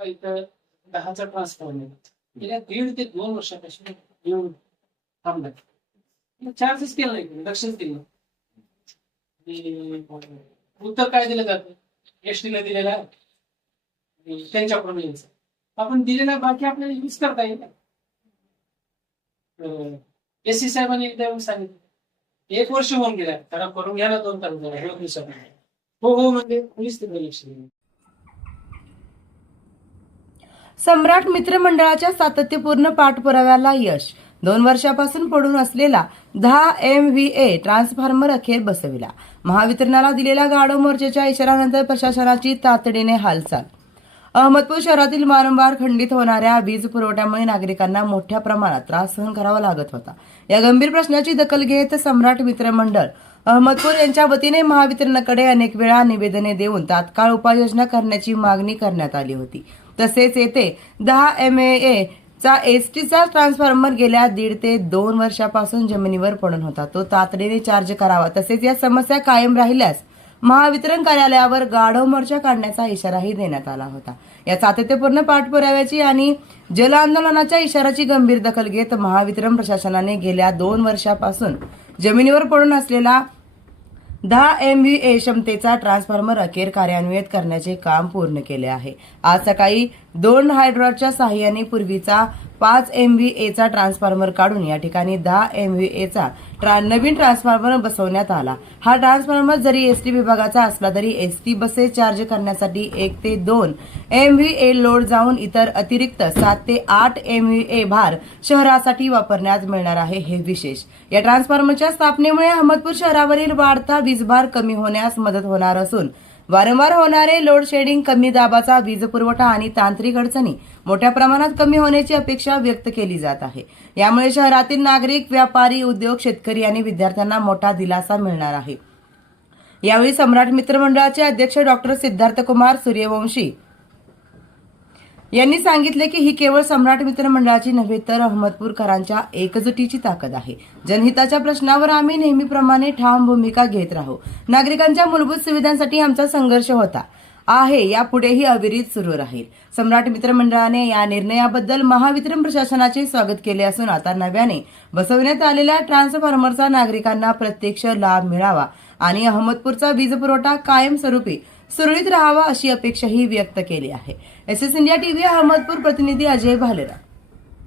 इथं 10चा ट्रान्सफॉर्मर गेल्या 1.5 ते 2 वर्षापासून येऊन थांबलाय. चार्जेस केला नाही, लक्षच दिलं नाही. उत्तर काय दिलं जातं? एसटीला दिलेलं आहे आणि त्यांच्याकडून यायचं. आपण दिलेला बाकी आपल्याला यूज करता येईल. एससी साहेबांनी एकदा येऊन सांगितलं 1 वर्ष होऊन गेला, त्याला करून घ्या ना 2 तास हो दिवसात. हो म्हणजे पोलीस तिकडे लक्ष दिलं. सम्राट मित्रमंडळाच्या सातत्यपूर्ण पाठपुराव्याला यश. 2 वर्षापासून पडून असलेला 10 MVA ट्रान्सफॉर्मर अखेर बसविला. महावितरणाला दिलेल्या गाढव मोर्चाच्या इशाऱ्यानंतर प्रशासनाची तातडीने हालचाल. अहमदपूर शहरातील वारंवार खंडित होणाऱ्या वीज पुरवठ्यामुळे नागरिकांना मोठ्या प्रमाणात त्रास सहन करावा लागत होता. या गंभीर प्रश्नाची दखल घेत सम्राट मित्रमंडळ अहमदपूर यांच्या वतीने महावितरणाकडे अनेक वेळा निवेदने देऊन तात्काळ उपाययोजना करण्याची मागणी करण्यात आली होती. तसेच येथे 10 MVA चा एसटीचा ट्रान्सफॉर्मर गेल्या 1.5 ते 2 वर्षापासून जमिनीवर पडून होता, तो तातडीने चार्ज करावा. तसेच या समस्या कायम राहिल्यास महावितरण कार्यालयावर गाढव मोर्चा काढण्याचा इशाराही देण्यात आला होता. या सातत्यपूर्ण पाठपुराव्याची आणि जल आंदोलनाच्या इशाराची गंभीर दखल घेत महावितरण प्रशासनाने गेल्या 2 वर्षापासून जमिनीवर पडून असलेला 10 MVA क्षमतेचा ट्रान्सफॉर्मर अखेर कार्यान्वित करण्याचे काम पूर्ण केले आहे. आज सकाळी 2 हायड्रॉटच्या सहाय्याने पूर्वीचा 5 MVA चा ट्रान्सफॉर्मर काढून या ठिकाणी 10 MVA चा नवीन ट्रान्सफॉर्मर बसवण्यात आला. हा ट्रान्सफॉर्मर जरी एसटी विभागाचा असला तरी एसटी बसेस चार्ज करण्यासाठी 1 ते 2 MVA लोड जाऊन इतर अतिरिक्त 7 ते 8 MVA भार शहरासाठी वापरण्यात मिळणार आहे. हे विशेष. या ट्रान्सफॉर्मरच्या स्थापनेमुळे अहमदपूर शहरावरील वाढता वीजभार कमी होण्यास मदत होणार असून वारंवार होणारे लोड शेडिंग, कमी दाबाचा वीज पुरवठा आणि तांत्रिक अडचणी मोठ्या प्रमाणात कमी होण्याची अपेक्षा व्यक्त केली जात आहे. यामुळे शहरातील नागरिक, व्यापारी, उद्योग, शेतकरी आणि विद्यार्थ्यांना मोठा दिलासा मिळणार आहे. यावेळी सम्राट मित्रमंडळाचे अध्यक्ष डॉक्टर सिद्धार्थ कुमार सूर्यवंशी यांनी सांगितले की ही केवळ सम्राट मित्रमंडळाची नव्हे तर अहमदपूरकरांच्या एकजुटीची ताकद आहे. जनहिताच्या प्रश्नावर आम्ही नेहमीप्रमाणे ठाम भूमिका घेत राहू. नागरिकांच्या मूलभूत सुविधांसाठी आमचा संघर्ष होता आहे, यापुढेही अविरत सुरू राहील. सम्राट मित्रमंडळाने या निर्णयाबद्दल महावितरण प्रशासनाचे स्वागत केले असून आता नव्याने बसवण्यात आलेल्या ट्रान्सफॉर्मरचा नागरिकांना प्रत्यक्ष लाभ मिळावा आणि अहमदपूरचा वीज पुरवठा कायमस्वरूपी सुरळीत राहावा अशी अपेक्षाही व्यक्त केली आहे. SS इंडिया टीव्ही अहमदपूर प्रतिनिधी अजय भालेराव.